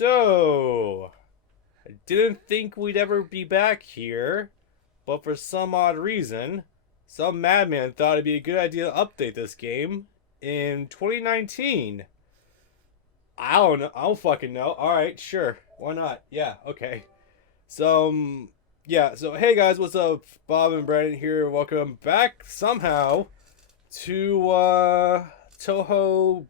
So, I didn't think we'd ever be back here, but for some odd reason, some madman thought it'd be a good idea to update this game in 2019. I don't know. I don't fucking know. All right, sure. Why not? Yeah, okay. So, yeah. So, hey guys, what's up? Bob and Brandon here. Welcome back somehow to Touhou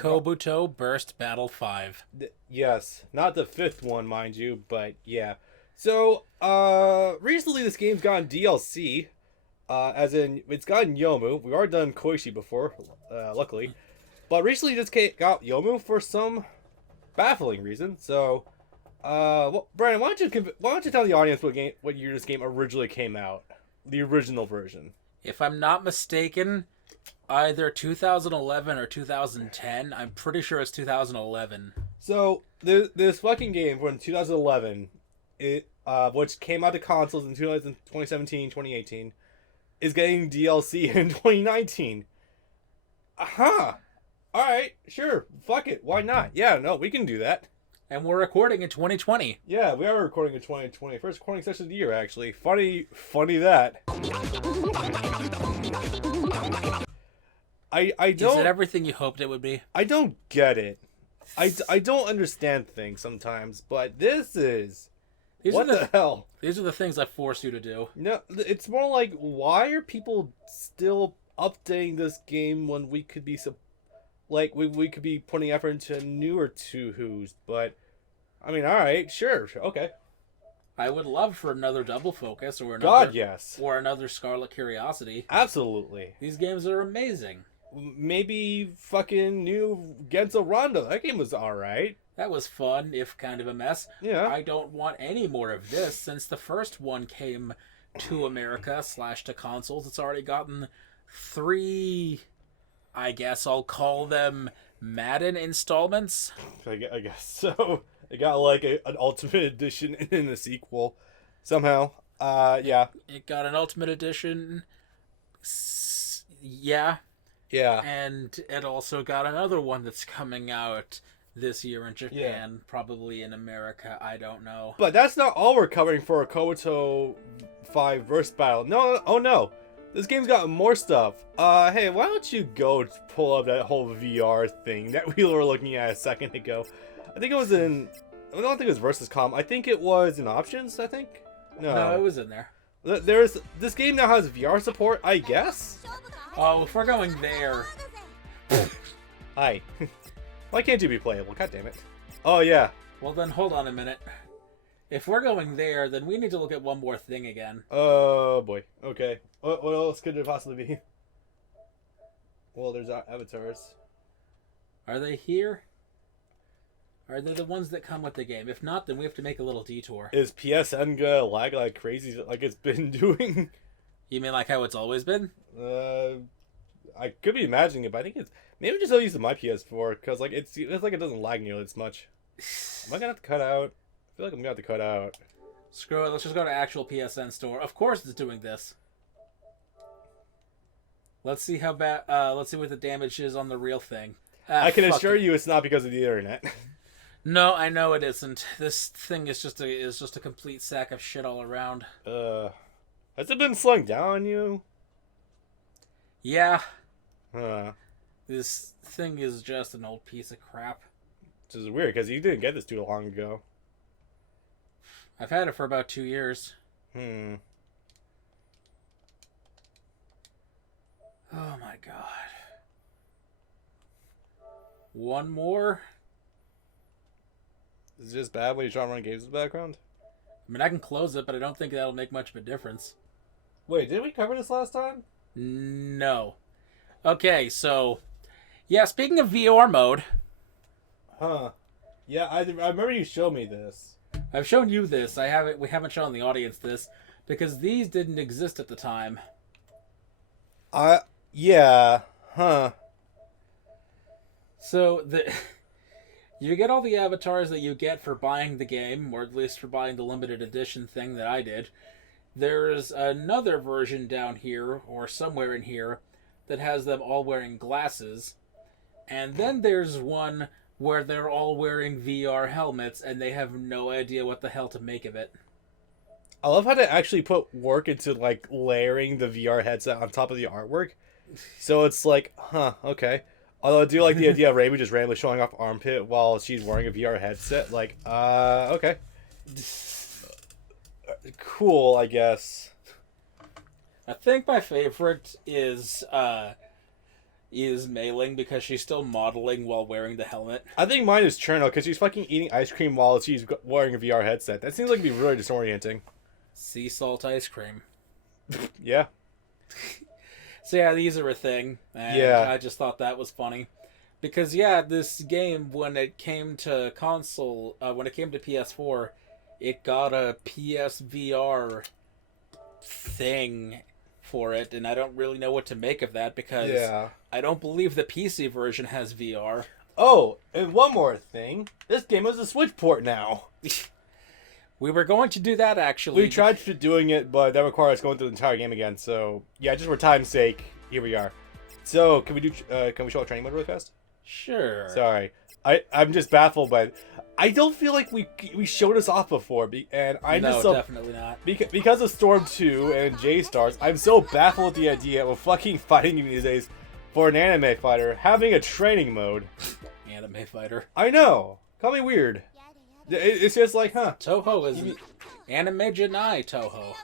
Kobuto Burst Battle 5. Yes, not the fifth one, mind you, but yeah. So, recently this game's gotten DLC, as in it's gotten Youmu. We've already done Koishi before, luckily, but recently this got Youmu for some baffling reason. So, well, Brian, why don't you tell the audience what year this game originally came out, the original version? If I'm not mistaken, either 2011 or 2010. I'm pretty sure it's 2011. So this fucking game from 2011, which came out to consoles in 2017, 2018, is getting DLC in 2019. All right, sure, fuck it, why not? Yeah, no, we can do that. And we're recording in 2020. Yeah, we are recording in 2020. First recording session of the year, actually. Funny that. I don't. Is it everything you hoped it would be? I don't get it. I don't understand things sometimes, but this is... What the hell? These are the things I force you to do. No, it's more like, why are people still updating this game when we could be we could be putting effort into newer Touhous, but I mean, all right, sure, okay. I would love for another Double Focus or another God, yes. Or another Scarlet Curiosity. Absolutely. These games are amazing. Maybe fucking new Genzo Rondo. That game was all right. That was fun, if kind of a mess. Yeah. I don't want any more of this since the first one came to America / to consoles. It's already gotten 3, I guess I'll call them Madden installments. I guess so. It got like an Ultimate Edition and a sequel somehow. Yeah. It got an Ultimate Edition. Yeah. Yeah. And it also got another one that's coming out this year in Japan, probably in America, I don't know. But that's not all we're covering for a Kobuto 5 Verse Battle. No, oh no. This game's got more stuff. Hey, why don't you go pull up that whole VR thing that we were looking at a second ago? I think it was in... I don't think it was Versus Com. I think it was in Options, I think? No, it was in there. This game now has VR support, I guess? Oh, if we're going there... Hi. Why can't you be playable? God damn it. Oh, yeah. Well, then hold on a minute. If we're going there, then we need to look at one more thing again. Oh, boy. Okay. What else could it possibly be? Well, there's avatars. Are they here? Are they the ones that come with the game? If not, then we have to make a little detour. Is PSN gonna lag like crazy like it's been doing? You mean like how it's always been? I could be imagining it, but I think it's... Maybe just I'll use my PS4, because like it's like it doesn't lag nearly as much. Am I gonna have to cut out? I feel like I'm gonna have to cut out. Screw it, let's just go to actual PSN store. Of course it's doing this. Let's see how bad... let's see what the damage is on the real thing. I can assure you it's not because of the internet. No, I know it isn't. This thing is just a complete sack of shit all around. Has it been slowing down on you? Yeah. Huh. This thing is just an old piece of crap. Which is weird, because you didn't get this too long ago. I've had it for about 2 years. Oh my god. One more? Is it just bad when you try to run games in the background? I mean, I can close it, but I don't think that'll make much of a difference. Wait, didn't we cover this last time? No. Okay, so... Yeah, speaking of VR mode... Huh. Yeah, I remember you showed me this. I've shown you this. We haven't shown the audience this, because these didn't exist at the time. Yeah. Huh. So, you get all the avatars that you get for buying the game, or at least for buying the limited edition thing that I did. There's another version down here, or somewhere in here, that has them all wearing glasses. And then there's one where they're all wearing VR helmets and they have no idea what the hell to make of it. I love how they actually put work into like layering the VR headset on top of the artwork. So it's like, huh, okay. Although I do like the idea of Raimi just randomly showing off armpit while she's wearing a VR headset. Like, okay. Cool, I guess. I think my favorite is Mei-Ling because she's still modeling while wearing the helmet. I think mine is Cherno because she's fucking eating ice cream while she's wearing a VR headset. That seems like it'd be really disorienting. Sea salt ice cream. Yeah. So yeah, these are a thing. And Yeah. I just thought that was funny. Because yeah, this game, when it came to console, when it came to PS4, it got a PSVR thing for it, and I don't really know what to make of that because I don't believe the PC version has VR. Oh, and one more thing. This game has a Switch port now. We were going to do that, actually. We tried doing it, but that requires going through the entire game again. So, yeah, just for time's sake, here we are. So, can we show our training mode really fast? Sure. Sorry. I'm just baffled by it. I don't feel like we showed us off before, and I'm no, just so... definitely not. Because of Storm 2 and J-Stars, I'm so baffled with the idea of fucking fighting these days for an anime fighter having a training mode. Anime fighter. I know. Call me weird. It's just like, huh. Toho is anime Janai Toho.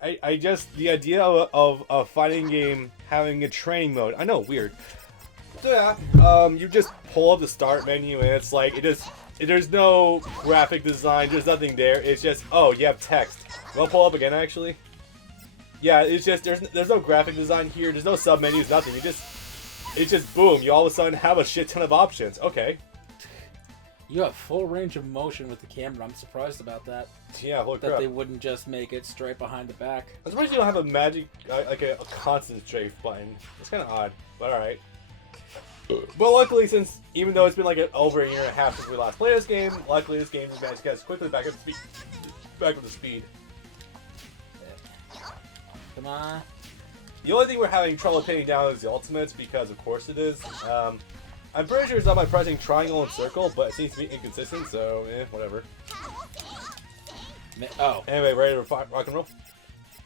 I just, the idea of a fighting game having a training mode, I know, weird. So yeah, you just pull up the start menu and it's like, there's no graphic design, there's nothing there, it's just, oh, you have text. You wanna pull up again, actually? Yeah, it's just, there's no graphic design here, there's no sub-menus, nothing, it's just boom, you all of a sudden have a shit ton of options, okay. You have full range of motion with the camera. I'm surprised about that. Yeah, holy crap. That they wouldn't just make it straight behind the back. I'm surprised you don't have a magic, like a constant strafe button. It's kind of odd, but alright. But luckily, since, even though it's been like over a year and a half since we last played this game, luckily this game has managed to get us quickly back up to speed. Come on. The only thing we're having trouble pinning down is the ultimates, because of course it is. I'm pretty sure it's not by pressing triangle and circle, but it seems to be inconsistent, so whatever. Oh. Anyway, ready to rock and roll?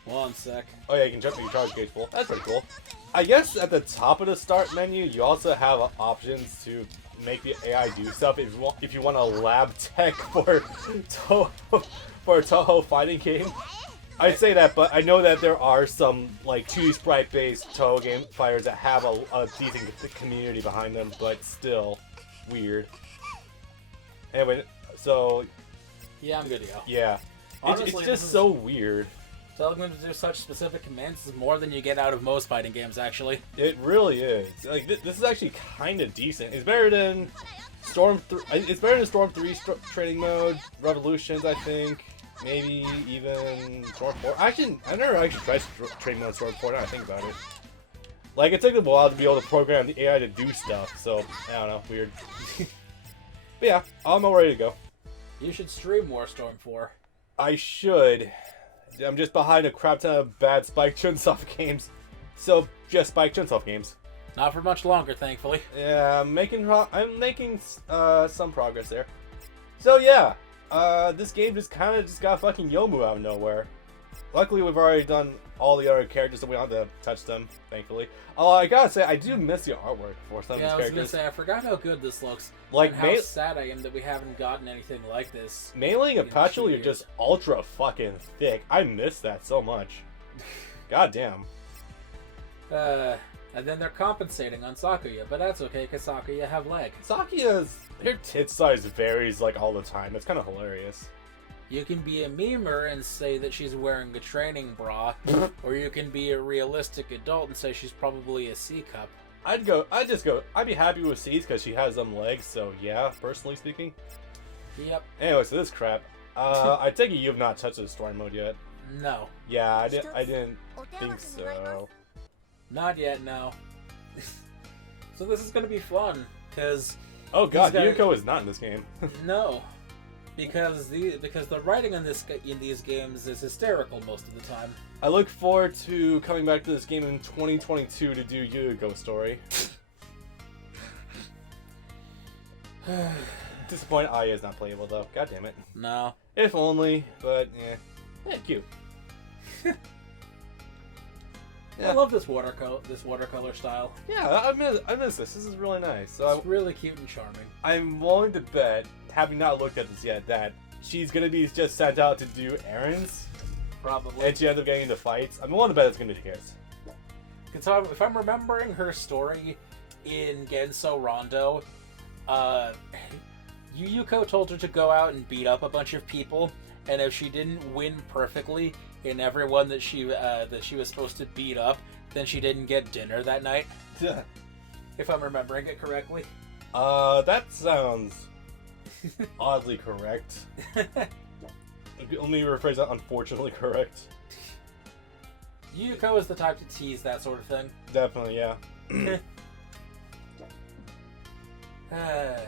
1 sec. Oh yeah, you can charge gauge full. That's pretty cool. I guess at the top of the start menu, you also have options to make the AI do stuff if you want a lab tech for a Touhou fighting game. I say that, but I know that there are some like 2D sprite-based Touhou game fighters that have a decent community behind them, but still weird. Anyway, so yeah, I'm good to go. Yeah, honestly, it's just so weird. Telling them to do such specific commands is more than you get out of most fighting games, actually. It really is. Like this is actually kind of decent. It's better than Storm 3. It's better than Storm 3 training mode, Revolutions, I think. Maybe even Storm 4. I never actually tried training mode Storm 4. Now I think about it. Like it took them a while to be able to program the AI to do stuff. So I don't know, weird. But yeah, I'm all ready to go. You should stream more Storm 4. I should. I'm just behind a crap ton of bad Spike Chunsoft games. So, just Spike Chunsoft games. Not for much longer, thankfully. Yeah, I'm making some progress there. So yeah, this game just kind of got fucking Youmu out of nowhere. Luckily, we've already done all the other characters, so we don't have to touch them, thankfully. Oh, I gotta say, I do miss the artwork for some of these characters. Yeah, I was gonna say, I forgot how good this looks. Like, and how sad I am that we haven't gotten anything like this. Mei-Ling and Patchouli are just ultra fucking thick. I miss that so much. God damn. And then they're compensating on Sakuya, but that's okay, because Sakuya have leg. Sakuya's, her tit size varies, like, all the time. It's kind of hilarious. You can be a memer and say that she's wearing a training bra, or you can be a realistic adult and say she's probably a C cup. I'd be happy with C's because she has them legs, so yeah, personally speaking. Yep. Anyway, so this crap. I take it you have not touched the story mode yet. No. Yeah, I didn't think so. Not yet, no. So this is gonna be fun, because... Oh god, Yuko is not in this game. No. Because the writing in these games is hysterical most of the time. I look forward to coming back to this game in 2022 to do Yuko story. Disappointed Aya is not playable though. God damn it. No. If only, but yeah. Yeah, cute. I love this watercolor style. Yeah, I miss this. This is really nice. So It's really cute and charming. I'm willing to bet, having not looked at this yet, that she's gonna be just sent out to do errands, Probably. and she ends up getting into fights. I'm willing to bet it's gonna be the case. If I'm remembering her story in Genso Rondo, Yuyuko told her to go out and beat up a bunch of people, and if she didn't win perfectly in everyone that she was supposed to beat up, then she didn't get dinner that night. If I'm remembering it correctly. That sounds oddly correct. Let me rephrase that. Unfortunately correct. Yuyuko is the type to tease that sort of thing. Definitely, yeah. Uh,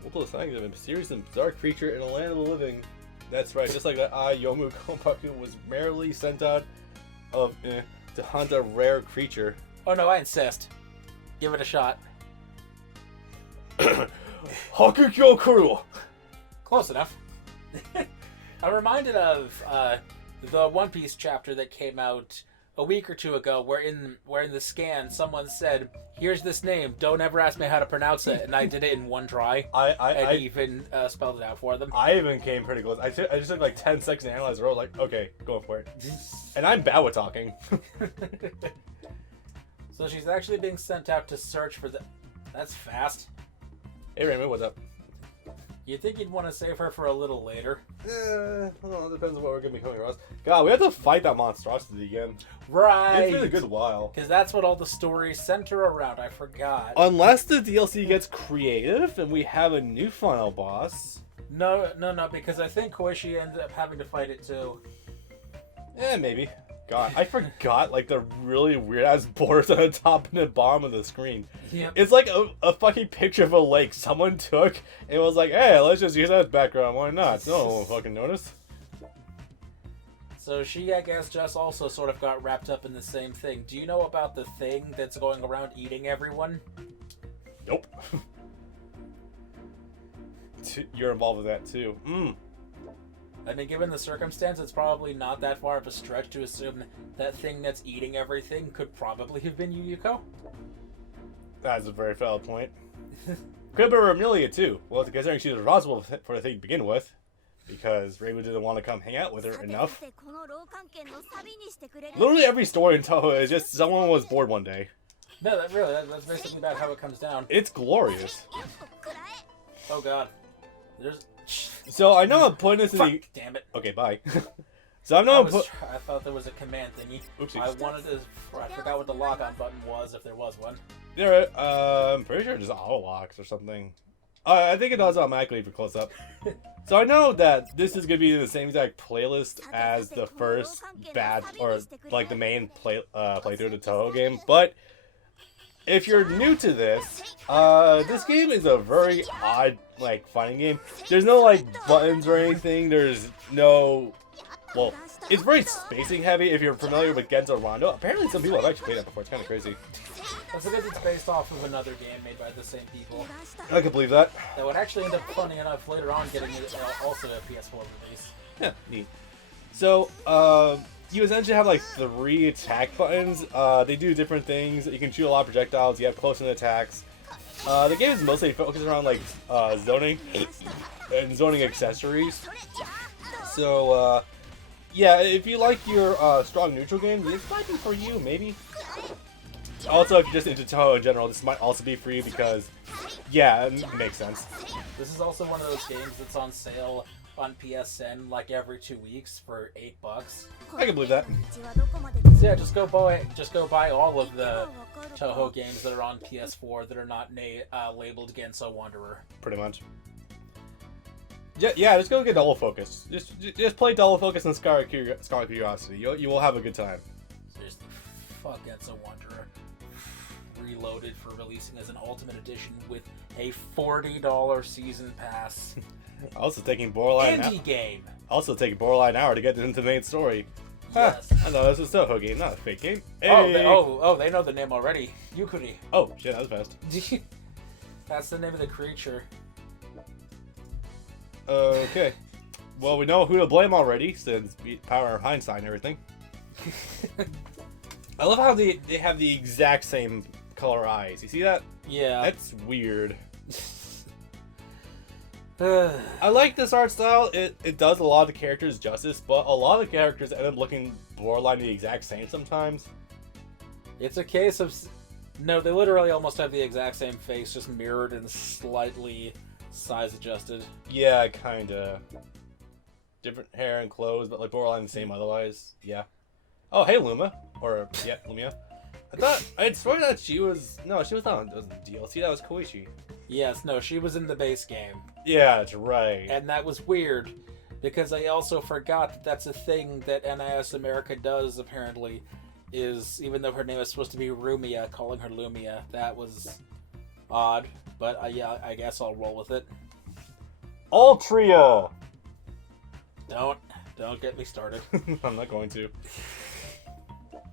Multiple sightings of a mysterious and bizarre creature in a land of the living. That's right, just like that Youmu Kobuto was merely sent out to hunt a rare creature. oh no, I insist. Give it a shot. Hakukyo Kuru! Close enough. I'm reminded of the One Piece chapter that came out a week or two ago, where in the scan someone said, "Here's this name. Don't ever ask me how to pronounce it," and I did it in one try. I even spelled it out for them. I even came pretty close. I just took like 10 seconds to analyze the role. Like, okay, going for it. And I'm bad with talking. So she's actually being sent out to search for the. That's fast. Hey Raymond, what's up? You'd think you'd want to save her for a little later. Well, it depends on what we're gonna be coming across. God, we have to fight that monstrosity again. Right. It's been a good while. Because that's what all the stories center around. I forgot. Unless the DLC gets creative and we have a new final boss. No, because I think Koishi ended up having to fight it too. Maybe. God, I forgot like the really weird ass borders on the top and the bottom of the screen. Yep. It's like a fucking picture of a lake someone took and was like, hey, let's just use that as background. Why not? No one will fucking notice. So she, I guess, just also sort of got wrapped up in the same thing. Do you know about the thing that's going around eating everyone? Nope. You're involved with that too. I mean, given the circumstance, it's probably not that far of a stretch to assume that thing that's eating everything could probably have been Yuyuko. That's a very valid point. Could have been Remilia too. Well, considering she was responsible for the thing to begin with, because Reimu didn't want to come hang out with her enough. Literally every story in Touhou is just someone was bored one day. No, that's basically about how it comes down. It's glorious. Oh god. So I know I'm putting this in the... Damn it. Okay, bye. So I know I thought there was a command thingy. Oopsie. I forgot what the lock-on button was, if there was one. I'm pretty sure it just auto locks or something. I think it does automatically for close up. So I know that this is gonna be in the same exact playlist as the first batch, or like the main playthrough of the Touhou game. But if you're new to this game is a very odd like fighting game. There's no like buttons or anything. There's no, well, it's very spacing heavy. If you're familiar with Genso Rondo, apparently some people have actually played that before. It's kind of crazy. That's because it's based off of another game made by the same people. I can believe that. That would actually end up, funny enough, later on getting also a PS4 release. Yeah, neat. So, you essentially have like 3 attack buttons. They do different things. You can shoot a lot of projectiles. You have close-in attacks. The game is mostly focused around like zoning and zoning accessories. So, yeah, if you like your strong neutral games, this might be for you, maybe. Also, if you're just into Touhou in general, this might also be for you because, yeah, it makes sense. This is also one of those games that's on sale on PSN like every 2 weeks for $8. I can believe that. So yeah, just go buy all of the Touhou games that are on PS4 that are not labeled Genso Wanderer. Pretty much. Yeah, just go get Double Focus. Just play Double Focus and Scarlet Curiosity. You will have a good time. Seriously, fuck Genso Wanderer. Reloaded for releasing as an Ultimate Edition with a $40 season pass. Also taking Borderline. Indie game. Also taking Borderline an hour to get into the main story. Yes. I know this is a Touhou game, not a fake game. Hey. They know the name already. Yukuri. Oh shit, that was fast. That's the name of the creature. Okay. Well, we know who to blame already, since power of hindsight and everything. I love how they have the exact same color eyes. You see that? Yeah. That's weird. I like this art style. It does a lot of the characters justice, but a lot of the characters end up looking borderline the exact same sometimes. It's a case of... No, they literally almost have the exact same face, just mirrored and slightly size adjusted. Yeah, kinda. Different hair and clothes, but like borderline the same otherwise. Yeah. Oh, hey, Luma. Or, yeah, Lumia. I'd sworn that she was... No, she was not on the DLC. That was Koichi. Yes, no, she was in the base game. Yeah, that's right. And that was weird, because I also forgot that that's a thing that NIS America does, apparently, is, even though her name is supposed to be Rumia, calling her Lumia. That was odd, but yeah, I guess I'll roll with it. Altria! Don't get me started. I'm not going to.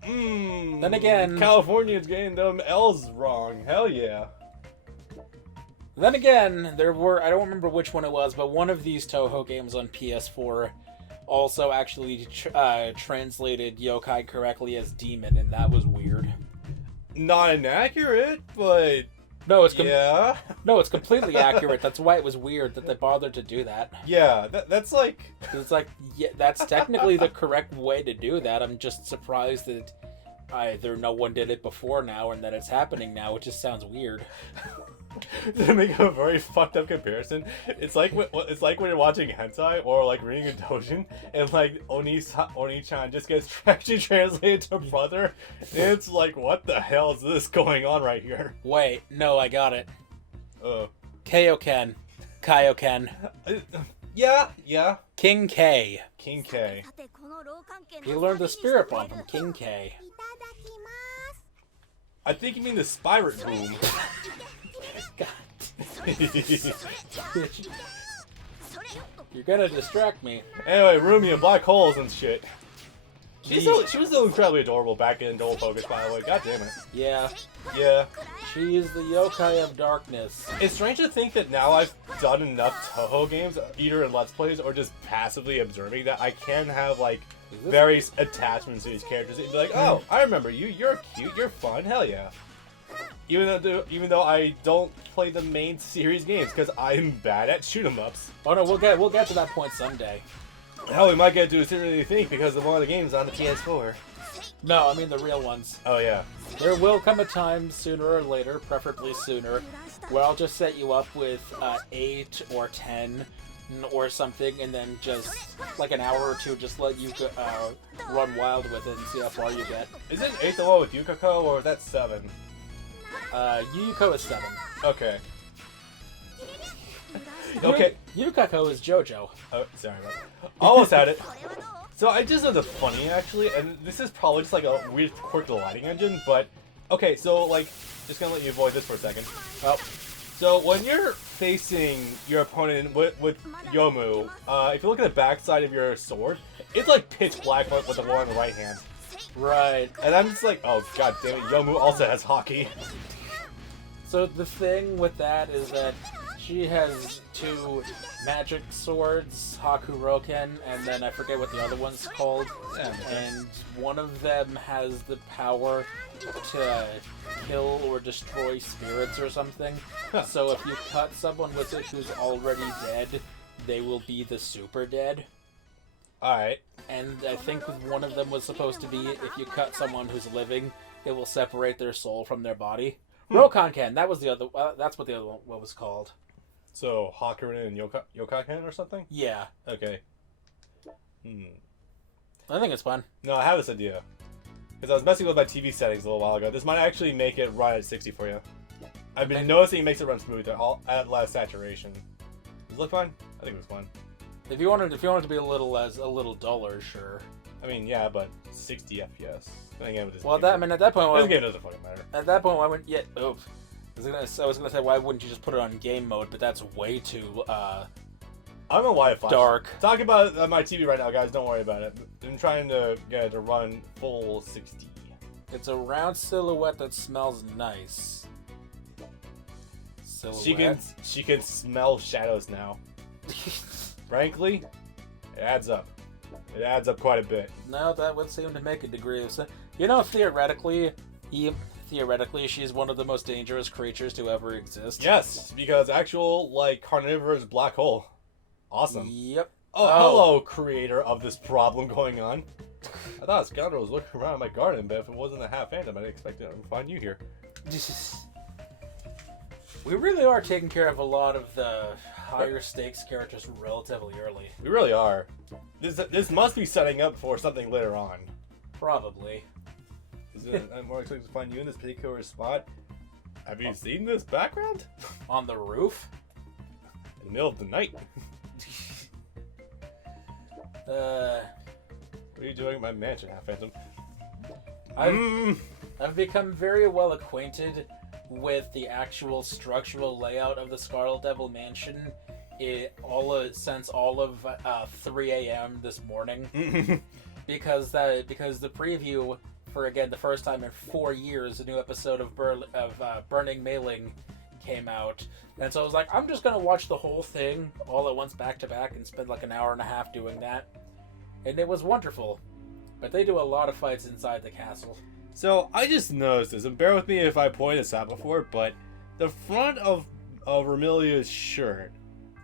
Then again... Californians getting them L's wrong. Hell yeah. Then again, there were... I don't remember which one it was, but one of these Touhou games on PS4 also actually translated yokai correctly as demon, and that was weird. Not inaccurate, but... No, it's yeah. No, it's completely accurate. That's why it was weird that they bothered to do that. Yeah, that's like... It's like, yeah, that's technically the correct way to do that. I'm just surprised that either no one did it before now and that it's happening now. It just sounds weird. To make a very fucked up comparison, it's like when you're watching hentai or like reading a doujin, and like Oni-chan just gets actually translated to brother. And it's like, what the hell is this going on right here? Wait, no, I got it. Oh. Kaioken. Yeah. King K. King K. You learned the spirit bomb from King K. I think you mean the spirit boom. God. You're gonna distract me. Anyway, Rumia, black holes and shit. She was still incredibly adorable back in Dual Focus, by the way. God damn it. Yeah. Yeah. She is the yokai of darkness. It's strange to think that now I've done enough Touhou games, either in Let's Plays or just passively observing, that I can have, like, various attachments to these characters. And be like, oh, I remember you. You're cute. You're fun. Hell yeah. Even though I don't play the main series games, because I'm bad at shoot-'em-ups. Oh no, we'll get to that point someday. Hell, we might get to a Sooner Than Think because of one of the games on the PS4. No, I mean the real ones. Oh yeah. There will come a time sooner or later, preferably sooner, where I'll just set you up with 8 or 10 or something, and then just like an hour or two, just let you run wild with it and see how far you get. Isn't 8 the one with Yukiko, or is that 7? Yukiko is 7. Okay. Okay. Yukiko is JoJo. Oh, sorry about that. Almost had it. So I just know the funny, actually, and this is probably just like a weird quirk of the lighting engine, but... Okay, so, like, just gonna let you avoid this for a second. Oh. So when you're facing your opponent with Youmu, if you look at the backside of your sword, it's like pitch black with the one on the right hand. Right. And I'm just like, oh god damn it, Youmu also has hockey. So the thing with that is that she has 2 magic swords, Hakuroken, and then I forget what the other one's called. And one of them has the power to kill or destroy spirits or something. Huh. So if you cut someone with it who's already dead, they will be the super dead. Alright. And I think one of them was supposed to be, if you cut someone who's living, it will separate their soul from their body. Rokan-ken, that was the other. That's what the other one was called. So Hakurin and Yokai-ken or something? Yeah. Okay. I think it's fun. No, I have this idea. Because I was messing with my TV settings a little while ago. This might actually make it run at 60 for you. I've been noticing it makes it run smooth at less saturation. Does it look fine? I think it was fine. If you wanted to be a little duller, sure. I mean, yeah, but 60 FPS. Then again, with this Well, at that point, this game doesn't fucking matter. At that point, I went, yeah. Oof. I was gonna say, why wouldn't you just put it on game mode? But that's way too I don't know why it flashed. dark. Talk about my TV right now, guys. Don't worry about it. I'm trying to get it to run full 60. It's a round silhouette that smells nice. Silhouette. She can smell shadows now. frankly, it adds up. It adds up quite a bit. No, that would seem to make a degree of sense. Theoretically, she's one of the most dangerous creatures to ever exist. Yes, because actual, like, carnivorous black hole. Awesome. Yep. Oh, hello, creator of this problem going on. I thought a scoundrel was looking around my garden, but if it wasn't a half phantom, I'd expect to find you here. We really are taking care of a lot of the higher stakes characters relatively early. We really are. This must be setting up for something later on. Probably. I'm more expected to find you in this particular spot. Have you seen this background? On the roof? In the middle of the night. What are you doing at my mansion, Half Phantom? I've become very well acquainted with the actual structural layout of the Scarlet Devil Mansion since all of 3 a.m. this morning. because the preview for, again, the first time in 4 years, a new episode of Burning Mailing came out. And so I was like, I'm just going to watch the whole thing all at once back to back and spend like an hour and a half doing that. And it was wonderful. But they do a lot of fights inside the castle. So I just noticed this, and bear with me if I pointed this out before, but the front of Remilia's shirt,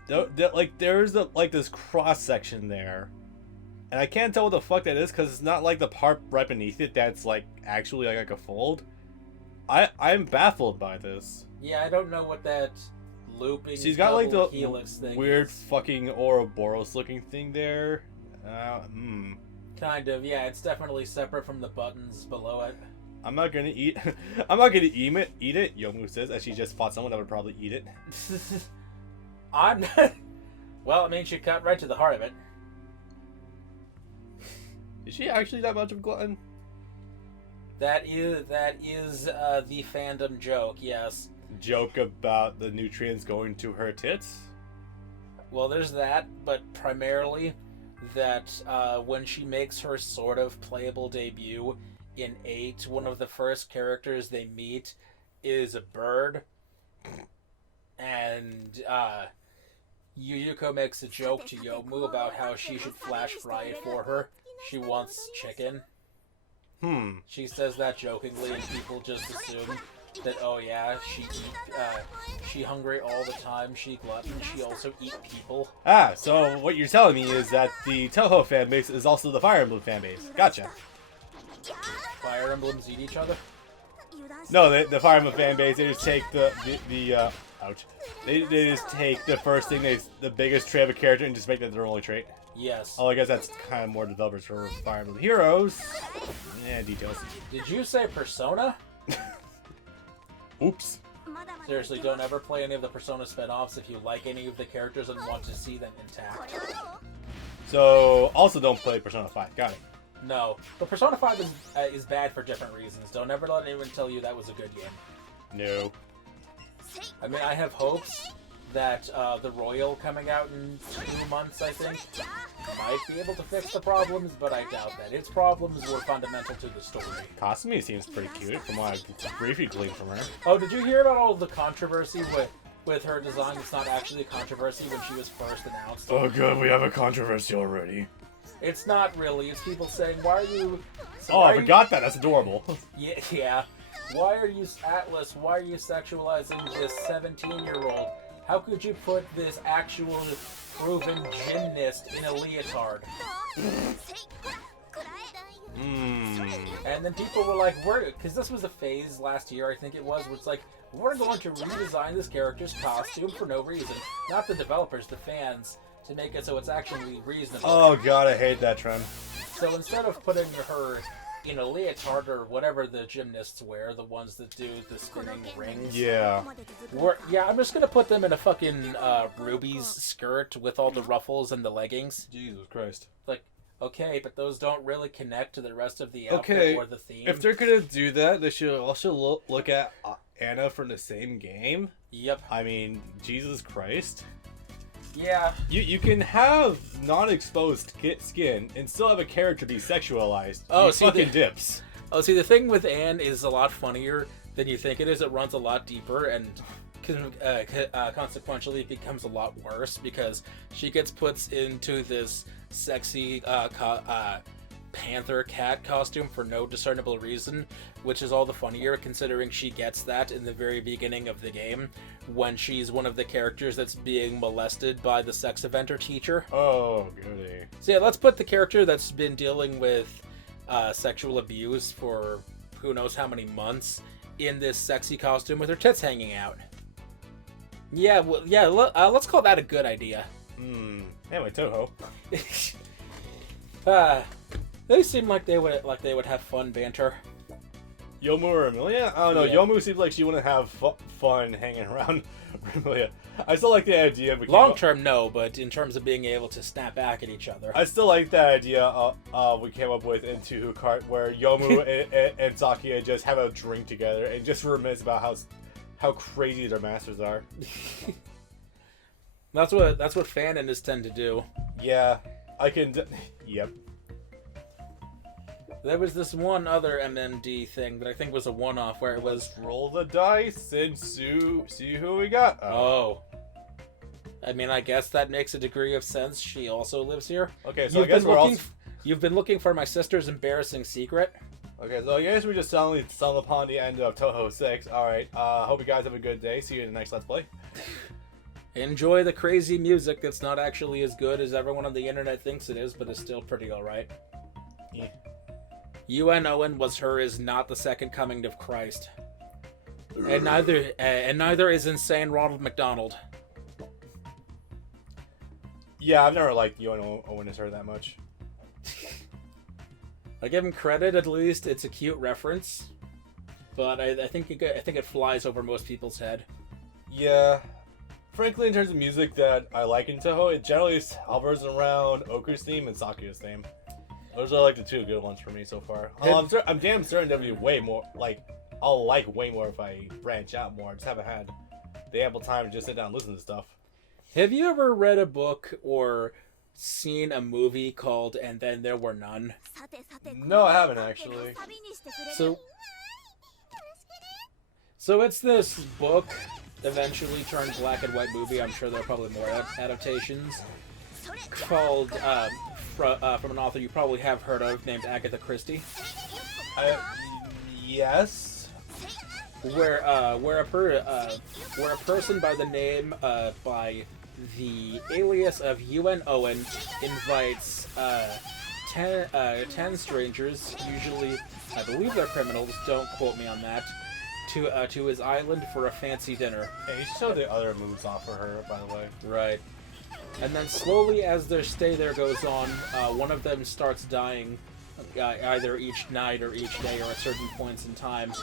there's this cross section there, and I can't tell what the fuck that is because it's not like the part right beneath it that's like actually like a fold. I'm baffled by this. Yeah, I don't know what that looping. She's got like the helix thing weird is. fucking Ouroboros looking thing there. Kind of, yeah. It's definitely separate from the buttons below it. I'm not gonna eat. I'm not gonna eat it. Youmu says, as she just fought someone that would probably eat it. I'm not. Well, I mean, she cut right to the heart of it. Is she actually that much of a glutton? That is the fandom joke. Yes. Joke about the nutrients going to her tits. Well, there's that, but primarily that when she makes her sort of playable debut in 8, one of the first characters they meet is a bird, and Yuyuko makes a joke to Youmu about how she should flash fry it for her. She wants chicken. She says that jokingly, and people just assume that, oh yeah, she hungry all the time, she glutton, she also eat people. Ah, so what you're telling me is that the Touhou fan base is also the Fire Emblem fan base. Gotcha. Fire Emblems eat each other? No, the Fire Emblem fan base, they just take ouch. They just take the first thing, the biggest trait of a character and just make that their only trait. Yes. Oh, I guess that's kind of more developers for Fire Emblem Heroes. Yeah, details. Did you say Persona? Oops. Seriously, don't ever play any of the Persona spin-offs if you like any of the characters and want to see them intact. So, also don't play Persona 5. Got it. No. But Persona 5 is bad for different reasons. Don't ever let anyone tell you that was a good game. No. I mean, I have hopes that the Royal coming out in 2 months, I think, might be able to fix the problems, but I doubt that. Its problems were fundamental to the story. Kasumi seems pretty cute from what I briefly gleaned from her. Oh, did you hear about all the controversy with her design? It's not actually a controversy when she was first announced. Oh good, we have a controversy already. It's not really. It's people saying, why are you... I forgot that. That's adorable. Yeah. Why are you... Atlas, why are you sexualizing this 17-year-old? How could you put this actual proven gymnast in a leotard? And then people were like, because this was a phase last year, I think it was, where it's like, we're going to redesign this character's costume for no reason. Not the developers, the fans, to make it so it's actually reasonable. Oh god, I hate that trend. So instead of putting her in a leotard or whatever the gymnasts wear, the ones that do the spinning rings. Yeah. I'm just gonna put them in a fucking Ruby's skirt with all the ruffles and the leggings. Jesus Christ. Like, okay, but those don't really connect to the rest of the outfit or the theme. If they're gonna do that, they should also look at Anna from the same game. Yep. I mean, Jesus Christ. Yeah. You can have non-exposed skin and still have a character be sexualized. Oh, you fucking dips. Oh, see, the thing with Anne is a lot funnier than you think it is. It runs a lot deeper, and consequentially becomes a lot worse because she gets put into this sexy panther cat costume for no discernible reason, which is all the funnier considering she gets that in the very beginning of the game when she's one of the characters that's being molested by the sex offender teacher. Oh, goody. So yeah, let's put the character that's been dealing with sexual abuse for who knows how many months in this sexy costume with her tits hanging out. Yeah, well, yeah, let's call that a good idea. Anyway, Touhou. They seem like they would have fun banter. Youmu or Amelia? I don't know. Yeah. Yomu seems like she wouldn't have fun hanging around Amelia. I still like the idea. Long term, no, but in terms of being able to snap back at each other. I still like that idea we came up with in Touhou Kart, where Yomu and Sakia just have a drink together and just reminisce about how crazy their masters are. That's what fandom tend to do. Yeah, I can. Yep. There was this one other MMD thing that I think was a one-off where it was roll the dice and see who we got. Oh. I mean, I guess that makes a degree of sense. She also lives here. Okay, so I guess we're all. You've been looking for my sister's embarrassing secret. Okay, so I guess we just suddenly stumbled upon the end of Touhou 6. Alright, hope you guys have a good day. See you in the next Let's Play. Enjoy the crazy music that's not actually as good as everyone on the internet thinks it is, but is still pretty alright. Yeah. UN Owen is not the second coming of Christ. And neither is insane Ronald McDonald. Yeah, I've never liked Youmu Owen as her that much. I give him credit, at least it's a cute reference, but I think it flies over most people's head. Yeah, frankly, in terms of music that I like in Touhou, it generally hovers around Oku's theme and Sakuya's theme. Those are like the two good ones for me so far. I'm damn certain there'll be way more. Like, I'll like way more if I branch out more. I just haven't had the ample time to just sit down and listen to stuff. Have you ever read a book or seen a movie called "And Then There Were None"? No, I haven't actually. So it's this book, eventually turned black and white movie. I'm sure there are probably more adaptations. Called from an author you probably have heard of named Agatha Christie. Yes. Where a person by the name by the alias of UN Owen invites 10 strangers, usually I believe they're criminals, don't quote me on that, to his island for a fancy dinner. Hey, you should show the other moves off for her, by the way. Right. And then slowly as their stay there goes on, one of them starts dying either each night or each day or at certain points in time.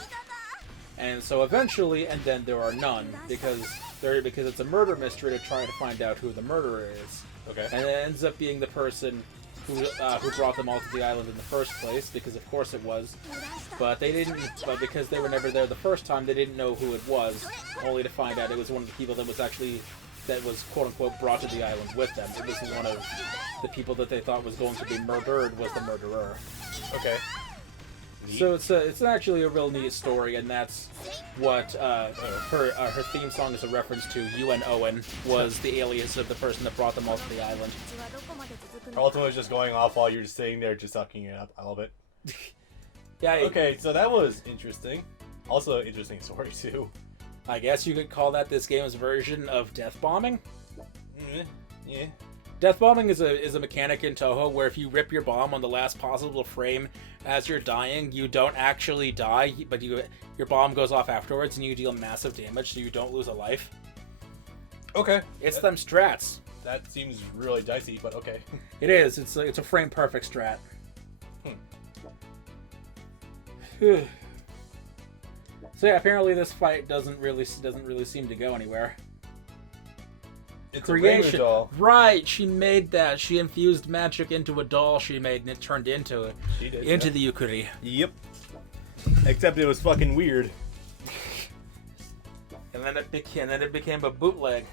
And so eventually, and then there are none, because it's a murder mystery to try to find out who the murderer is. Okay. And it ends up being the person who brought them all to the island in the first place, because of course it was. But because they were never there the first time, they didn't know who it was, only to find out it was one of the people that was quote-unquote brought to the island with them. It was one of the people that they thought was going to be murdered was the murderer. Okay. So it's actually a real neat story, and that's what her theme song is a reference to. UN Owen was the alias of the person that brought them all to the island. Ultimately, just going off while you're just sitting there, just sucking it up. I love it. Yeah. Okay, so that was interesting. Also, an interesting story too. I guess you could call that this game's version of death bombing. Yeah. Death bombing is a mechanic in Touhou where if you rip your bomb on the last possible frame as you're dying, you don't actually die, but your bomb goes off afterwards and you deal massive damage, so you don't lose a life. Okay. It's them strats. That seems really dicey, but okay. It is. It's a frame perfect strat. So yeah, apparently this fight doesn't really seem to go anywhere. It's Creation. a doll. Right, she made that. She infused magic into a doll she made, and it turned into it. She did, into yeah. the Yukuri. Yep. Except it was fucking weird. And then it became a bootleg.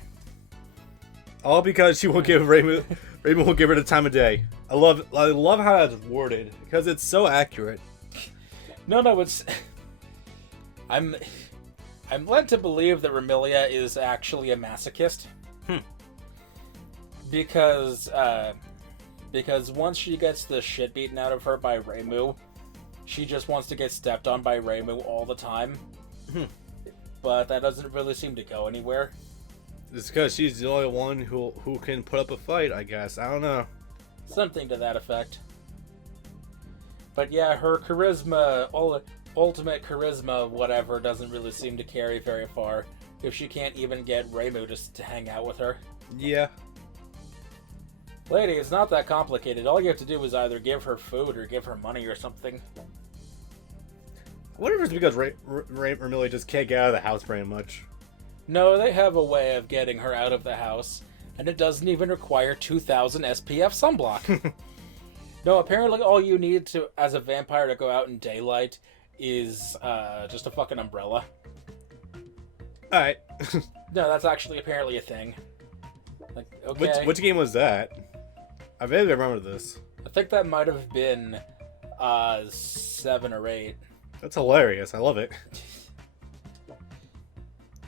All because she won't give Raymond won't give her the time of day. I love how that's worded because it's so accurate. No, it's. I'm led to believe that Remilia is actually a masochist. Hmm. Because once she gets the shit beaten out of her by Reimu, she just wants to get stepped on by Reimu all the time. But that doesn't really seem to go anywhere. It's because she's the only one who can put up a fight, I guess. I don't know. Something to that effect. But yeah, her charisma, ultimate charisma, whatever, doesn't really seem to carry very far if she can't even get Reimu just to hang out with her. Yeah. Lady, it's not that complicated. All you have to do is either give her food or give her money or something. I wonder if it's because Remilia just can't get out of the house very much. No, they have a way of getting her out of the house, and it doesn't even require 2000 SPF sunblock. No, apparently all you need to, as a vampire, to go out in daylight is just a fucking umbrella. Alright. No, that's actually apparently a thing. Like, okay. Which game was that? I vaguely remember this. I think that might have been 7 or 8. That's hilarious. I love it.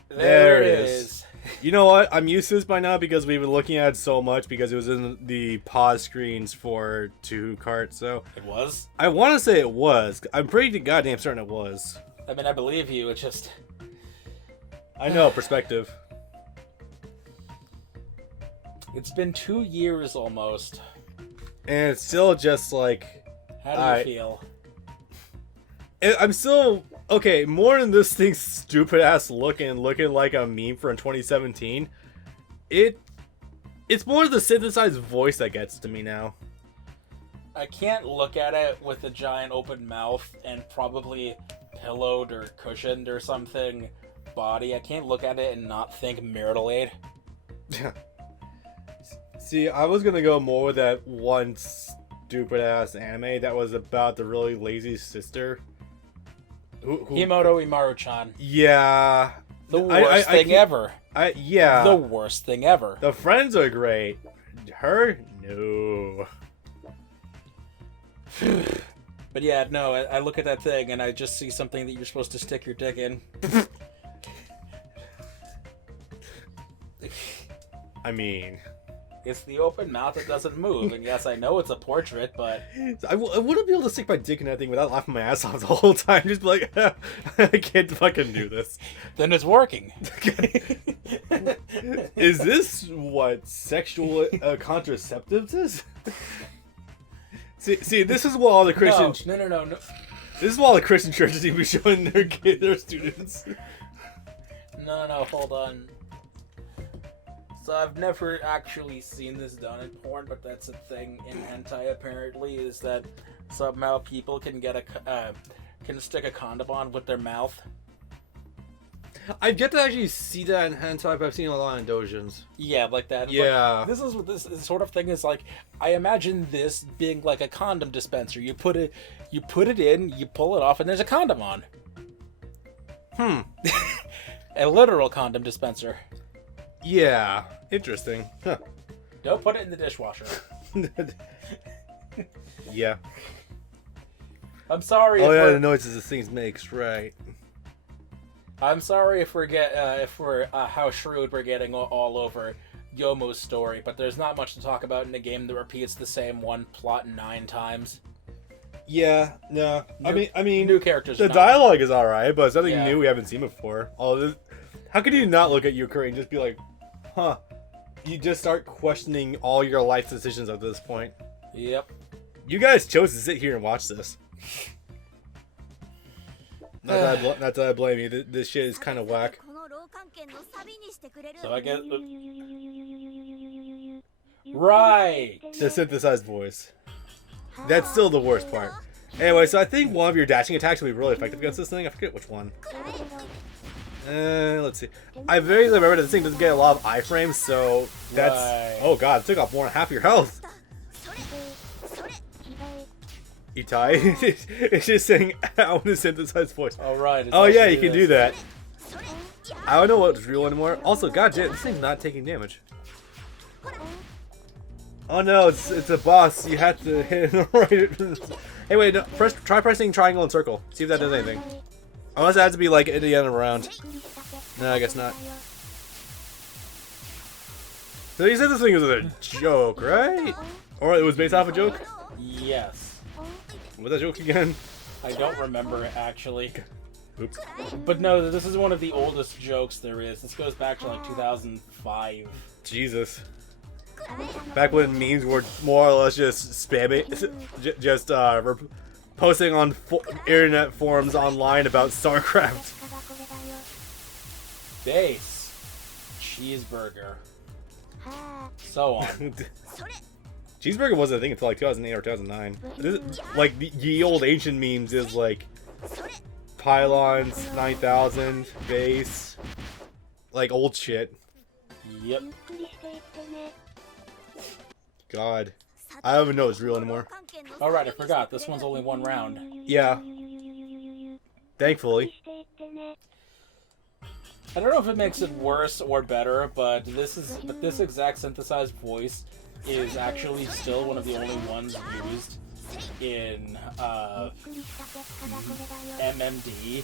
There it is. You know what? I'm used to this by now because we've been looking at it so much because it was in the pause screens for Touhou Kart, so... It was? I want to say it was. I'm pretty goddamn certain it was. I mean, I believe you, it's just... I know, perspective. It's been 2 years almost. And it's still just like... How do you feel? I'm still... Okay, more than this thing's stupid-ass looking like a meme from 2017, it's more the synthesized voice that gets to me now. I can't look at it with a giant open mouth and probably pillowed or cushioned or something body. I can't look at it and not think marital aid. See, I was gonna go more with that one stupid-ass anime that was about the really lazy sister. Himoto Imaru-chan. Yeah. The worst thing ever. Yeah. The worst thing ever. The friends are great. Her? No. But yeah, no, I look at that thing and I just see something that you're supposed to stick your dick in. I mean... It's the open mouth that doesn't move, and yes, I know it's a portrait, but... I wouldn't be able to stick my dick in that thing without laughing my ass off the whole time. Just be like, I can't fucking do this. Then it's working. Is this what sexual contraceptives is? See, this is what all the Christian... No. This is what all the Christian churches even be showing their students. No, hold on. So I've never actually seen this done in porn, but that's a thing in hentai apparently, is that somehow people can get can stick a condom on with their mouth. I've yet to actually see that in hentai, but I've seen a lot in dojins. Yeah, like that. Yeah. Like, this is what this sort of thing is like. I imagine this being like a condom dispenser. You put it in, you pull it off, and there's a condom on. A literal condom dispenser. Yeah, interesting. Huh. Don't put it in the dishwasher. Yeah. I'm sorry. Oh yeah, the noises this thing makes, right? I'm sorry if we're how shrewd we're getting all over Youmu's story, but there's not much to talk about in a game that repeats the same one plot 9 times. Yeah, no. I mean, new characters. The dialogue is alright, but it's nothing Yeah. new we haven't seen before. How could you not look at Yukari and just be like, huh? You just start questioning all your life decisions at this point. Yep. You guys chose to sit here and watch this. Not that I blame you. This shit is kind of whack. So I guess... Right! The synthesized voice. That's still the worst part. Anyway, so I think one of your dashing attacks will be really effective against this thing. I forget which one. Let's see. I very remember that this thing doesn't get a lot of iframes, so that's... Right. Oh god, it took off more than half your health. Itai? It's just saying out in a synthesized voice. Oh, right. Oh yeah, you can do that. I don't know what's real anymore. Also, god damn, this thing's not taking damage. Oh no, it's a boss. You have to hit it right. Hey wait, no, try pressing triangle and circle. See if that does anything. Unless it has to be like at the end of the round. No, I guess not. So you said this thing was a joke, right? Or it was based off a joke? Yes. What's that joke again? I don't remember it, actually. Oops. But no, this is one of the oldest jokes there is. This goes back to like 2005. Jesus. Back when memes were more or less just spamming, just posting on internet forums online about StarCraft. Base. Cheeseburger. So on. Cheeseburger wasn't a thing until like 2008 or 2009. Like the old ancient memes is like pylons, 9000, base, like old shit. Yep. God, I don't even know it's real anymore. Alright, I forgot. This one's only one round. Yeah. Thankfully. I don't know if it makes it worse or better, but this exact synthesized voice is actually still one of the only ones used in MMD,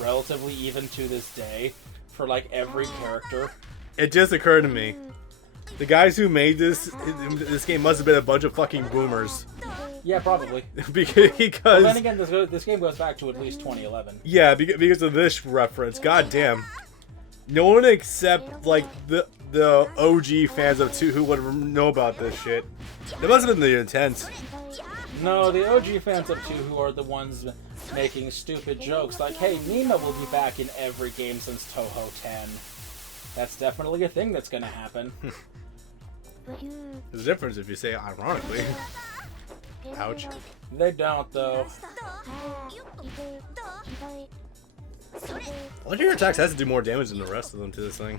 relatively even to this day, for like every character. It just occurred to me. The guys who made this game must have been a bunch of fucking boomers. Yeah, probably. because But then again, this game goes back to at least 2011. Yeah, because of this reference. God damn. No one except like the OG fans of Touhou would know about this shit. That must have been the intent. No, the OG fans of Touhou are the ones making stupid jokes like, hey, Mima will be back in every game since Touhou 10. That's definitely a thing that's gonna happen. There's a difference if you say it ironically. Ouch. They don't, though. Legendary attacks has to do more damage than the rest of them to this thing.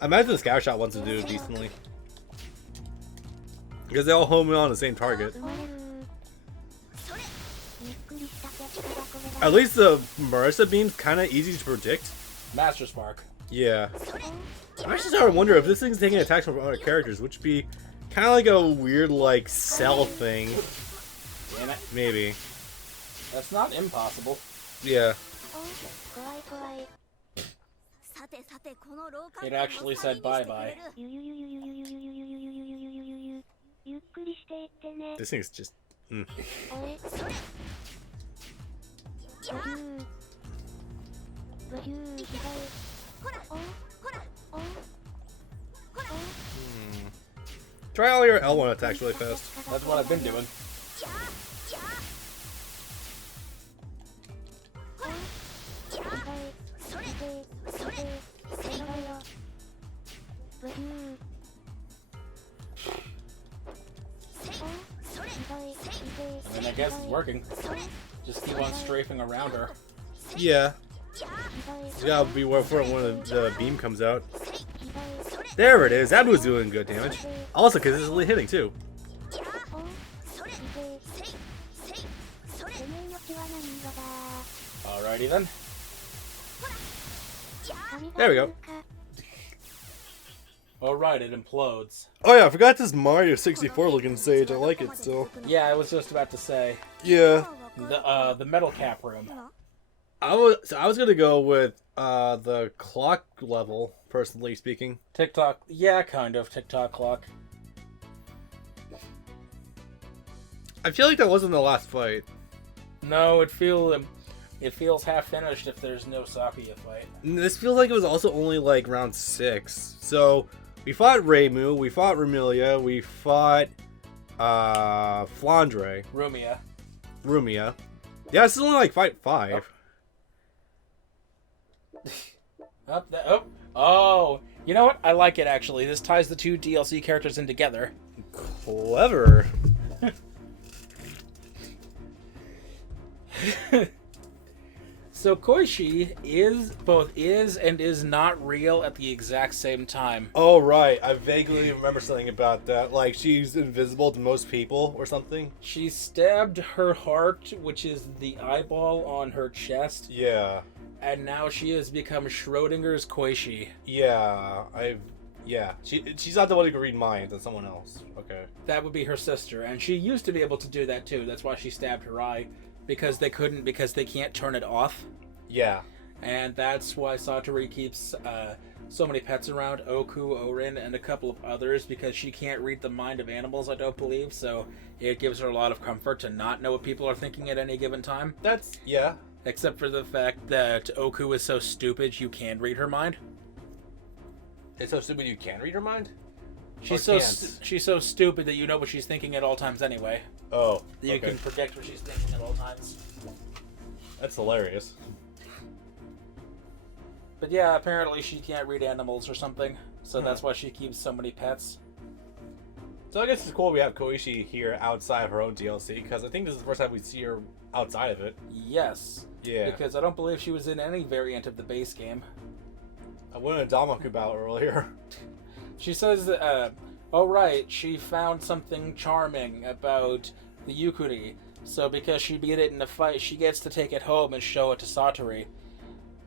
I imagine the scout shot wants to do decently. Because they all home in on the same target. At least the Marissa beam's kind of easy to predict. Master Spark. Yeah. I'm actually starting to wonder if this thing's taking attacks from other characters, which would be kind of like a weird, like, cell thing. Damn it. Maybe. That's not impossible. Yeah. It actually said bye-bye. This thing's just... Try all your L1 attacks really fast. That's what I've been doing. I mean, I guess it's working. Just keep on strafing around her. Yeah. You gotta be aware for it when the beam comes out. There it is. That was doing good damage. Also, consistently hitting too. Alrighty then. There we go. Alright, it implodes. Oh yeah, I forgot this Mario 64 looking stage. I like it still. Yeah, I was just about to say. Yeah. The metal cap room. I was gonna go with the clock level, personally speaking. TikTok, yeah, kind of TikTok clock. I feel like that wasn't the last fight. No, it feels half finished if there's no Sakuya fight. This feels like it was also only like round 6. So we fought Reimu, we fought Remilia, we fought Flandre. Rumia. Yeah, it's only like fight 5. Oh, you know what? I like it actually. This ties the two DLC characters in together. Clever. So Koishi both is and is not real at the exact same time. Oh right, I vaguely remember something about that. Like she's invisible to most people or something. She stabbed her heart, which is the eyeball on her chest. Yeah. And now she has become Schrodinger's Koishi. Yeah, she's not the one who can read minds, it's someone else. Okay. That would be her sister, and she used to be able to do that too. That's why she stabbed her eye, because they can't turn it off. Yeah. And that's why Satori keeps so many pets around, Oku, Orin, and a couple of others, because she can't read the mind of animals, I don't believe, so it gives her a lot of comfort to not know what people are thinking at any given time. Yeah. Except for the fact that Oku is so stupid you can read her mind. It's so stupid you can read her mind? She's so stupid that you know what she's thinking at all times anyway. Oh, You can predict what she's thinking at all times. That's hilarious. But yeah, apparently she can't read animals or something, so that's why she keeps so many pets. So I guess it's cool we have Koichi here outside of her own DLC, because I think this is the first time we see her outside of it. Yes. Yeah. Because I don't believe she was in any variant of the base game. I went in a Damaku battle earlier. She says, oh right, she found something charming about the Yukuri, so because she beat it in a fight, she gets to take it home and show it to Satori.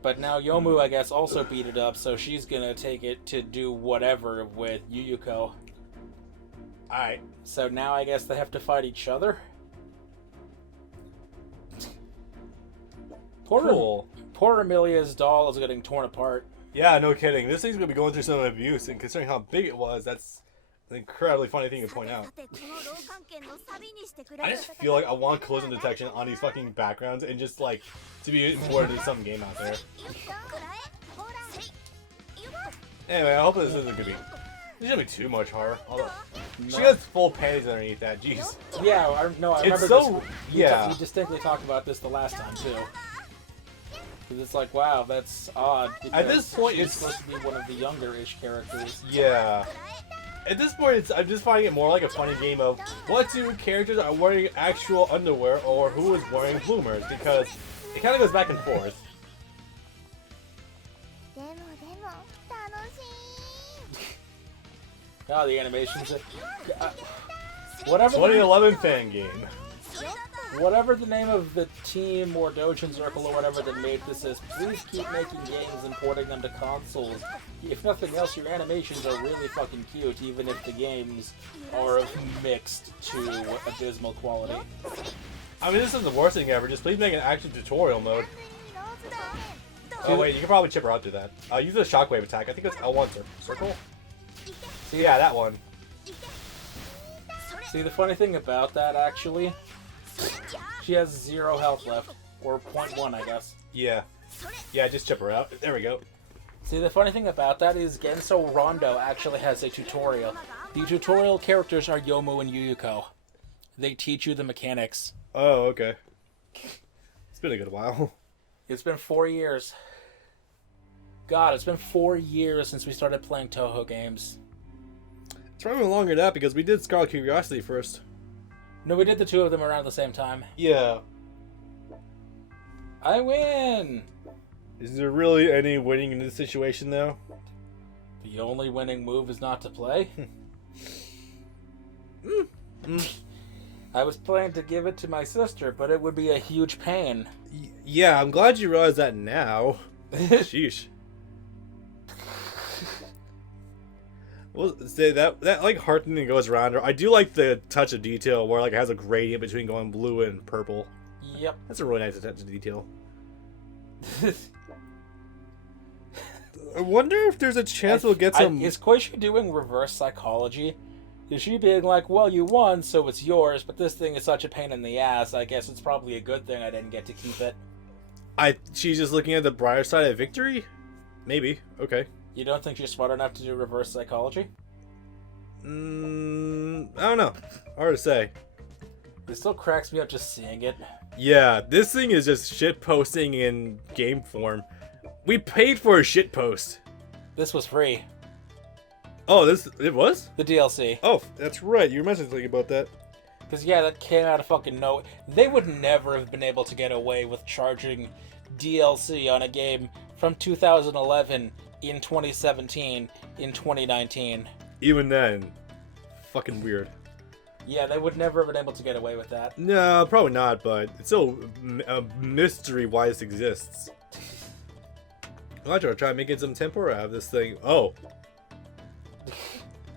But now Youmu, I guess, also beat it up, so she's gonna take it to do whatever with Yuyuko. Alright. So now I guess they have to fight each other? Poor Amelia's doll is getting torn apart. Yeah, no kidding. This thing's gonna be going through some abuse, and considering how big it was, that's an incredibly funny thing to point out. I just feel like I want collision detection on these fucking backgrounds and just like to be imported into some game out there. Anyway, I hope this isn't gonna be. This shouldn't be too much horror. Although she has full panties underneath that. Jeez. Yeah, I remember so this. yeah. We distinctly talked about this the last time too. Because it's like, wow, that's odd. At this point, she's it's supposed to be one of the younger-ish characters. Yeah. At this point, I'm just finding it more like a funny game of what two characters are wearing actual underwear or who is wearing bloomers, because it kind of goes back and forth. Oh, the animations. Whatever. 2011 fan game. Whatever the name of the team or Dojin Circle or whatever that made this is, please keep making games and porting them to consoles. If nothing else, your animations are really fucking cute, even if the games are mixed to abysmal quality. I mean, this isn't the worst thing ever. Just please make an action tutorial mode. Oh wait, you can probably chip her out through that. Use the shockwave attack. I think it's L1 circle. So yeah, that one. See, the funny thing about that, actually, she has 0 health left. Or 0.1, I guess. Yeah. Yeah, just chip her out. There we go. See, the funny thing about that is Genso Rondo actually has a tutorial. The tutorial characters are Youmu and Yuyuko. They teach you the mechanics. Oh, okay. It's been a good while. It's been 4 years. God, it's been 4 years since we started playing Touhou games. It's probably longer than that because we did Scarlet Curiosity first. No, we did the two of them around the same time. Yeah. I win! Is there really any winning in this situation, though? The only winning move is not to play? I was planning to give it to my sister, but it would be a huge pain. Yeah, I'm glad you realize that now. Sheesh. Well, say that like heart thing that goes around her. I do like the touch of detail where like it has a gradient between going blue and purple. Yep. That's a really nice touch of detail. I wonder if there's a chance we'll get some. Is Koichi doing reverse psychology? Is she being like, well, you won, so it's yours, but this thing is such a pain in the ass, I guess it's probably a good thing I didn't get to keep it. She's just looking at the brighter side of victory? Maybe. Okay. You don't think she's smart enough to do reverse psychology? I don't know. Hard to say. It still cracks me up just seeing it. Yeah, this thing is just shit posting in game form. We paid for a shit post. This was free. Oh, it was? The DLC. Oh, that's right. You mentioned something about that. Because, yeah, that came out of fucking nowhere. They would never have been able to get away with charging DLC on a game from 2011 in 2017 in 2019. Even then, fucking weird. Yeah, they would never have been able to get away with that. No, probably not, but it's still a mystery why this exists. I'm trying to making some tempura out of this thing. Oh.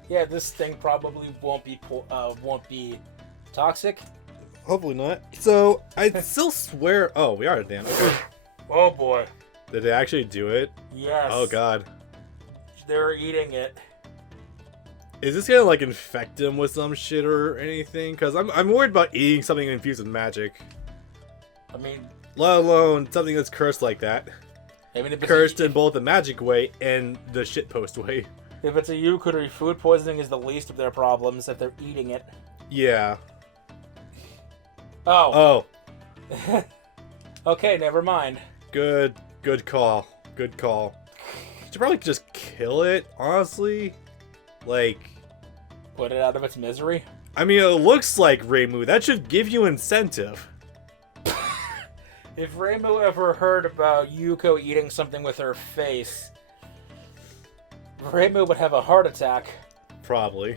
Yeah, this thing probably won't be toxic. Hopefully not. So, I still swear... Oh, we are damn. Okay. Oh boy. Did they actually do it? Yes. Oh god. They're eating it. Is this gonna like infect him with some shit or anything? Because I'm worried about eating something infused with magic. I mean, Let alone something that's cursed like that. if it's Cursed in both the magic way and the shitpost way. If it's a yukuri, food poisoning is the least of their problems if they're eating it. Yeah. Oh. Oh. Okay, never mind. Good call. Good call. Should probably just kill it, honestly. Like, Put it out of its misery. I mean, it looks like Reimu. That should give you incentive. If Rainbow ever heard about Yuko eating something with her face, Rainbow would have a heart attack. Probably.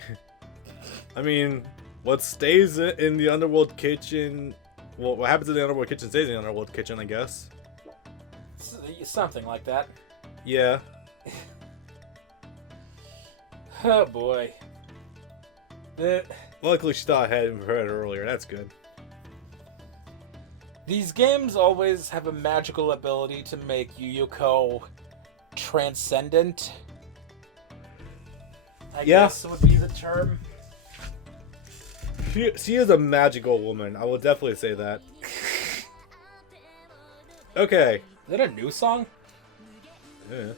I mean, what stays in the underworld kitchen... Well, what happens in the underworld kitchen stays in the underworld kitchen, I guess. Something like that. Yeah. Oh boy. Luckily, she thought ahead and heard it earlier. That's good. These games always have a magical ability to make Yuko transcendent. I guess would be the term. She is a magical woman. I will definitely say that. Okay. Is that a new song? Yeah.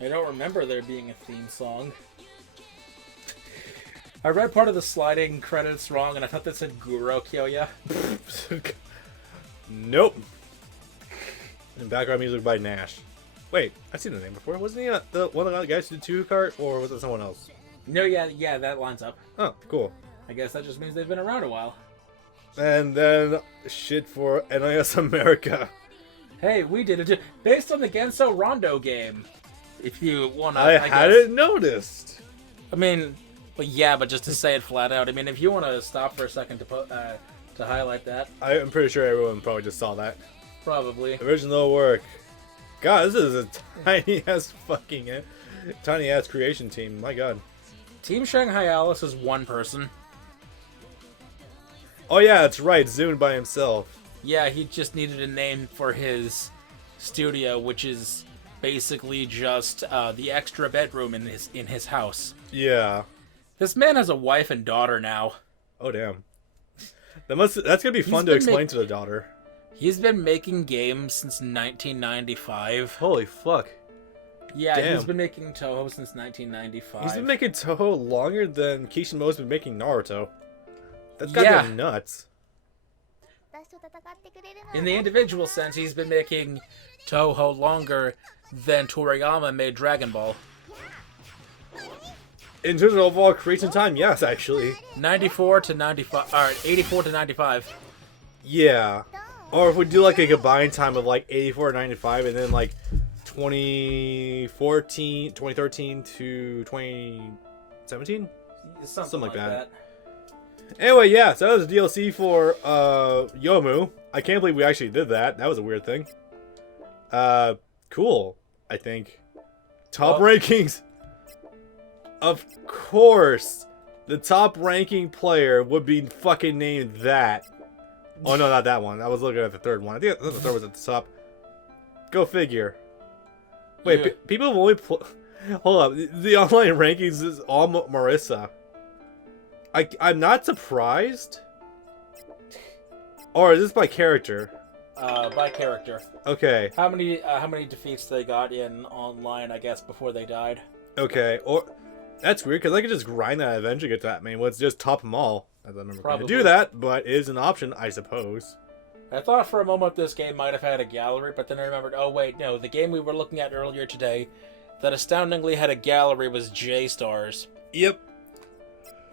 I don't remember there being a theme song. I read part of the sliding credits wrong, and I thought that said Guro Kyoya. Nope. And background music by Nash. Wait, I've seen the name before. Wasn't he the one of the guys who did Touhou Kart, or was it someone else? No, yeah, that lines up. Oh, cool. I guess that just means they've been around a while. And then shit for NIS America. Hey, we did it based on the Genso Rondo game. If you wanna, I hadn't noticed. I mean, well, yeah, but just to say it flat out. I mean, if you want to stop for a second to highlight that, I'm pretty sure everyone probably just saw that. probably. Original work. God, this is a tiny ass creation team. My God. Team Shanghai Alice is one person. Oh yeah, that's right. Zoomed by himself. Yeah, he just needed a name for his studio, which is basically just the extra bedroom in his house. Yeah. This man has a wife and daughter now. Oh damn. That's gonna be fun to explain to the daughter. He's been making games since 1995. Holy fuck. Yeah, Damn. he's been making Touhou since 1995. He's been making Touhou longer than Kishimoto's been making Naruto. That's gotta be nuts. In the individual sense, he's been making Touhou longer than Toriyama made Dragon Ball. In terms of overall creation time, yes, actually. 94 to 95, alright, 84 to 95. Yeah. Or if we do like a combined time of like 84 to 95 and then like 2013 to 2017? Something like that. Anyway, yeah, so that was the DLC for Youmu. I can't believe we actually did that. That was a weird thing. Cool, I think. Top rankings. Of course, the top ranking player would be fucking named that. Oh no, not that one. I was looking at the third one. I think the third was at the top. Go figure. Wait, Yeah. people have only hold up. The online rankings is all Marissa. I'm not surprised. Or is this by character? By character. Okay. How many defeats they got in online, I guess, before they died? Okay. Or that's weird because I could just grind that and eventually get to that main. Let's just top them all. I don't remember how to do that, but it is an option, I suppose. I thought for a moment this game might have had a gallery, but then I remembered, oh wait, no, the game we were looking at earlier today that astoundingly had a gallery was J-Stars. Yep.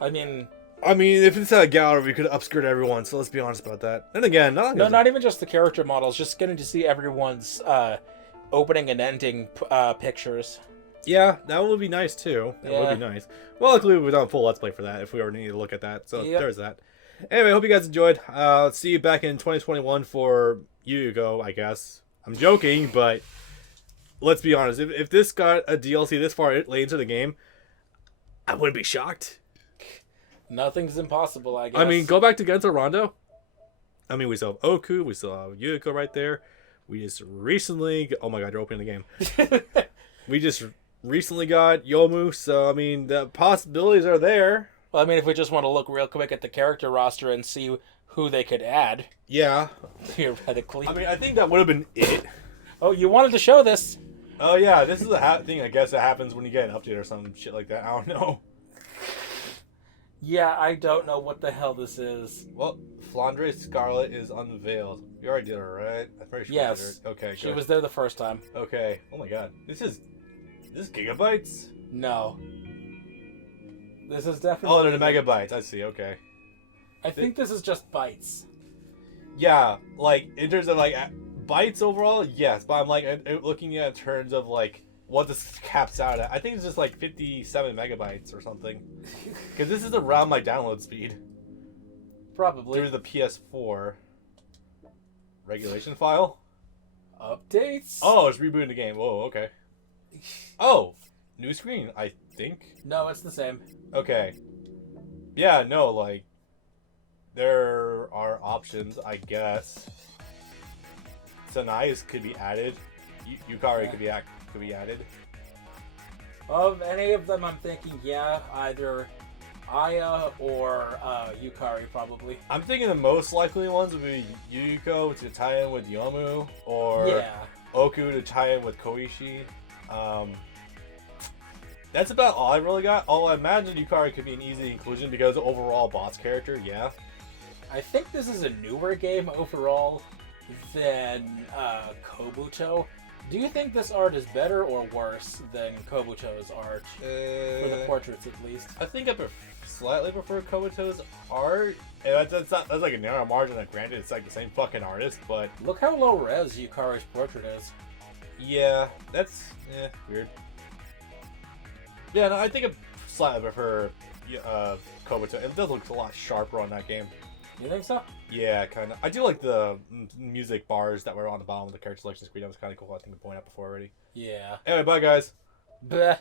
I mean, if it's a gallery, we could upskirt everyone, so let's be honest about that. And again, not even just the character models, just getting to see everyone's opening and ending pictures. Yeah, that would be nice too. That would be nice. Well, luckily we've done a full Let's Play for that if we ever need to look at that. So there's that. Anyway, hope you guys enjoyed. See you back in 2021 for Yugo, I guess. I'm joking, but let's be honest. If this got a DLC this far late into the game, I wouldn't be shocked. Nothing's impossible, I guess. I mean, go back to Genso Rondo. I mean, we still have Oku, we still have Yuko right there. We just recently... Oh my god, you're opening the game. We just recently got Youmu, so, I mean, the possibilities are there. Well, I mean, if we just want to look real quick at the character roster and see who they could add, Yeah. theoretically. I mean, I think that would have been it. Oh, you wanted to show this. Oh, yeah, this is a thing, I guess, that happens when you get an update or some shit like that. I don't know. Yeah, I don't know what the hell this is. Well, Flandre Scarlet is unveiled. You already did it, right? I'm pretty sure. Yes. Okay, She good. was there the first time. Okay. Oh my god. This is gigabytes? No. This is definitely... Oh, they're the megabytes. I see, okay. I think this is just bytes. Yeah, like, in terms of, like, bytes overall, yes. But I'm, like, looking at in terms of, like, what this caps out at. I think it's just, like, 57 megabytes or something. Because this is around my download speed. Probably. There's the PS4 regulation file. Updates? Oh, it's rebooting the game. Whoa, okay. Oh, new screen, I think. No, it's the same. Okay. Yeah, no, like, there are options, I guess. Sanai's could be added. Yukari could be added. Of any of them, I'm thinking, yeah, either Aya or Yukari, probably. I'm thinking the most likely ones would be Yuko to tie in with Youmu, or Yeah. Oku to tie in with Koichi. That's about all I really got. Although I imagine Yukari could be an easy inclusion because overall boss character, yeah. I think this is a newer game overall than Kobuto. Do you think this art is better or worse than Kobuto's art? For the portraits, at least. I think I slightly prefer Kobuto's art. And that's like a narrow margin. Like, granted, it's like the same fucking artist, but Look how low res Yukari's portrait is. yeah, that's weird. Yeah, no, I think I slightly prefer Kobuto. It does look a lot sharper on that game. You think so? Yeah, kind of. I do like the music bars that were on the bottom of the character selection screen. That was kind of cool. I think I pointed out before already. Yeah. Anyway, bye guys. Bleh.